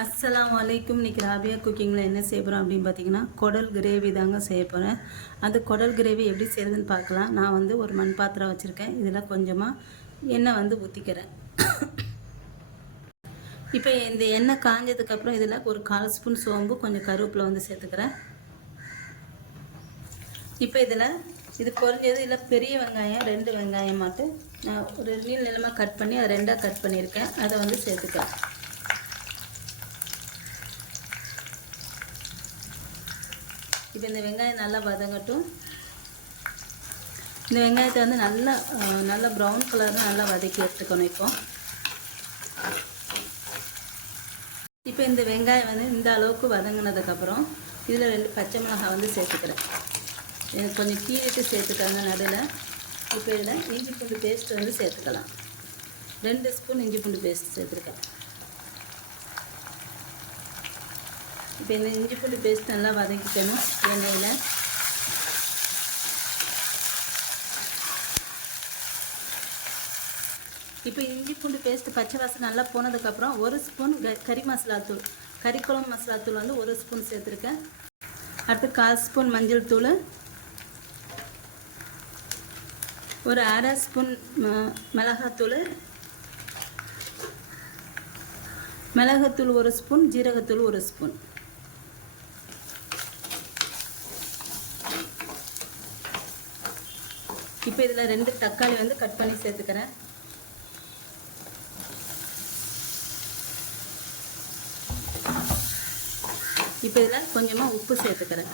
அஸ்ஸலாமு அலைக்கும். இன்றைக்கி ராபியா குக்கிங்கில் என்ன செய்ய போகிறோம் அப்படின்னு பார்த்தீங்கன்னா, குடல் கிரேவி தாங்க செய்ய போகிறேன். அந்த குடல் கிரேவி எப்படி செய்கிறதுன்னு பார்க்கலாம். நான் வந்து ஒரு மண் பாத்திரம் வச்சுருக்கேன். இதில் கொஞ்சமாக எண்ணெய் வந்து ஊற்றிக்கிறேன். இப்போ இந்த எண்ணெய் காஞ்சதுக்கப்புறம் இதில் ஒரு 1/4 ஸ்பூன் சோம்பு, கொஞ்சம் கருவேப்பிலை வந்து சேர்த்துக்கிறேன். இப்போ இதில் இது பொரிஞ்சது இல்லை பெரிய வெங்காயம் 2 வெங்காயம் மட்டும் நான் ஒரு நீளமாக கட் பண்ணி அதை 2ஆக கட் பண்ணியிருக்கேன். அதை வந்து சேர்த்துக்கிறேன். இப்போ இந்த வெங்காயம் நல்லா வதங்கட்டும். இந்த வெங்காயத்தை வந்து நல்லா ப்ரௌன் கலரில் நல்லா வதக்கி எடுத்துக்கணும். இப்போ இந்த வெங்காயம் வந்து இந்த அளவுக்கு வதங்கினதுக்கப்புறம் இதில் 2 பச்சை மிளகாய் வந்து சேர்த்துக்கிறேன். எனக்கு கொஞ்சம் கீழிட்டு சேர்த்துக்காங்க நடுவில். இப்போ இதில் இஞ்சி பூண்டு பேஸ்ட் வந்து சேர்த்துக்கலாம். 2 ஸ்பூன் இஞ்சி பூண்டு பேஸ்ட் சேர்த்துருக்கேன். இப்போ இந்த இஞ்சி பூண்டு பேஸ்ட் நல்லா வதக்கிக்கணும் எண்ணெயில். இப்போ இஞ்சி பூண்டு பேஸ்ட்டு பச்சை வாசம் நல்லா போனதுக்கப்புறம் 1 ஸ்பூன் கறி மசாலாத்தூள், கறிக்குழம்பு மசாலாத்தூள் வந்து 1 ஸ்பூன் சேர்த்துருக்கேன். அடுத்து 1/4 ஸ்பூன் மஞ்சள் தூள், ஒரு 1/2 ஸ்பூன் மிளகாத்தூள், 1 ஸ்பூன், ஜீரகத்தூள் 1 ஸ்பூன். இப்போ இதில் 2 தக்காளி வந்து கட் பண்ணி சேர்த்துக்கிறேன். இப்போ இதில் கொஞ்சமாக உப்பு சேர்த்துக்கிறேன்.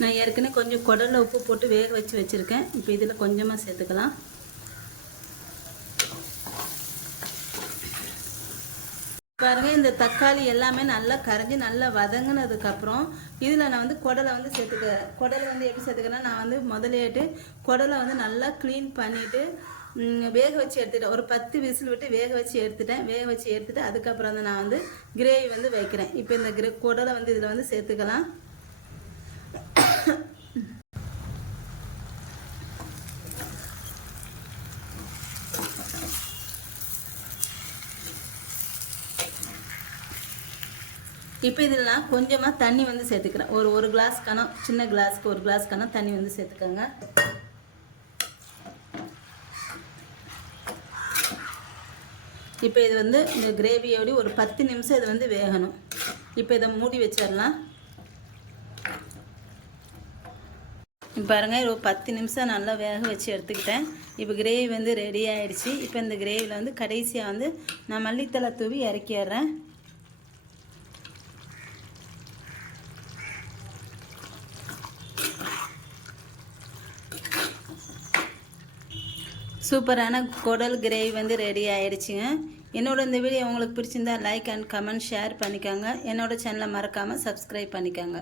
நான் ஏற்கனவே கொஞ்சம் குடலில் உப்பு போட்டு வேக வச்சு வச்சுருக்கேன். இப்போ இதில் கொஞ்சமாக சேர்த்துக்கலாம். பாருங்கள், இந்த தக்காளி எல்லாமே நல்லா கரைஞ்சி நல்லா வதங்கினதுக்கப்புறம் இதில் நான் வந்து குடலை வந்து சேர்த்துக்கிறேன். குடலை வந்து எப்படி சேர்த்துக்கிறேன்னா, நான் வந்து முதலேட்டு குடலை வந்து நல்லா க்ளீன் பண்ணிவிட்டு வேக வச்சு எடுத்துட்டேன். ஒரு 10 விசில் விட்டு வேக வச்சு எடுத்துட்டு அதுக்கப்புறம் வந்து நான் வந்து கிரேவி வந்து வைக்கிறேன். இப்போ இந்த குடலை வந்து இதில் வந்து சேர்த்துக்கலாம். இப்போ இதில் நான் கொஞ்சமாக தண்ணி வந்து சேர்த்துக்கிறேன். ஒரு கிளாஸ் கனம், சின்ன கிளாஸுக்கு 1 கிளாஸ் கனம் தண்ணி வந்து சேர்த்துக்கோங்க. இப்போ இது வந்து இந்த கிரேவியோடு ஒரு 10 நிமிஷம் இது வந்து வேகணும். இப்போ இதை மூடி வச்சிடலாம். இப்போ பாருங்கள், ஒரு 10 நிமிஷம் நல்லா வேக வச்சு எடுத்துக்கிட்டேன். இப்போ கிரேவி வந்து ரெடி ஆகிடுச்சு. இப்போ இந்த கிரேவியில் வந்து கடைசியாக வந்து நான் மல்லித்தலை தூவி இறக்கிடுறேன். சூப்பரான குடல் கிரேவி வந்து ரெடி ஆகிடுச்சுங்க. என்னோட இந்த வீடியோ உங்களுக்கு பிடிச்சிருந்தா லைக் அண்ட் கமெண்ட் ஷேர் பண்ணிக்கோங்க. என்னோட சேனலை மறக்காமல் சப்ஸ்கிரைப் பண்ணிக்கோங்க.